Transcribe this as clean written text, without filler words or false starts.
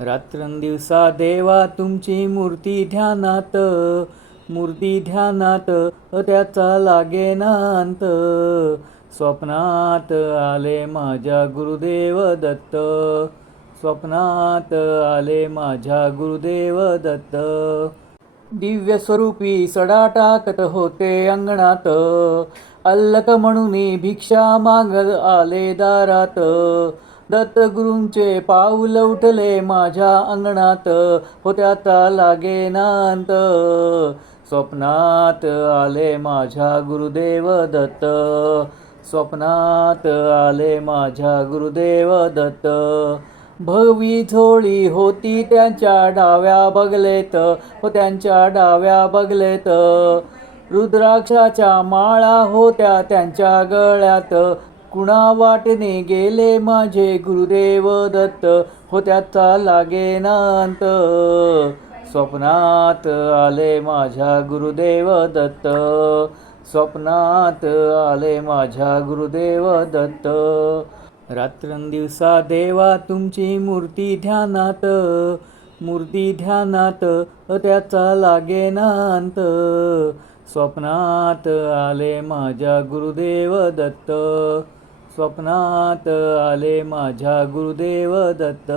रात्रंदिवसा देवा तुमची मूर्ती ध्यानात त्याचा लागेना अंत. स्वप्नात आले माझ्या गुरुदेव दत्त, स्वप्नात आले माझ्या गुरुदेव दत्त. दिव्य स्वरूपी सडा टाकत होते अंगणात, अल्लक म्हणून भिक्षा मागत आले दारात. दत्तगुरूंचे पाऊल उठले माझ्या अंगणात, हो त्याचा लागेना अंत. स्वप्नात आले माझ्या गुरुदेव दत्त, स्वप्नात आले माझ्या गुरुदेव दत्त. भगवी झोळी होती त्यांच्या डाव्या बगलेत, हो त्यांच्या डाव्या बगलेत. रुद्राक्षाच्या माळा होत्या त्यांच्या गळ्यात, कुणा वाटेने गेले माझे गुरुदेव दत्त, हो त्याचा लागेना अंत. स्वप्नात आले माझ्या गुरुदेव दत्त, स्वप्नात आले माझ्या गुरुदेव दत्त. रात्रंदिवसा देवा तुमची मूर्ती ध्यानात त्याचा लागेना अंत. स्वप्नात आले माझ्या गुरुदेव दत्त, स्वप्नात आले माझ्या गुरुदेव दत्त.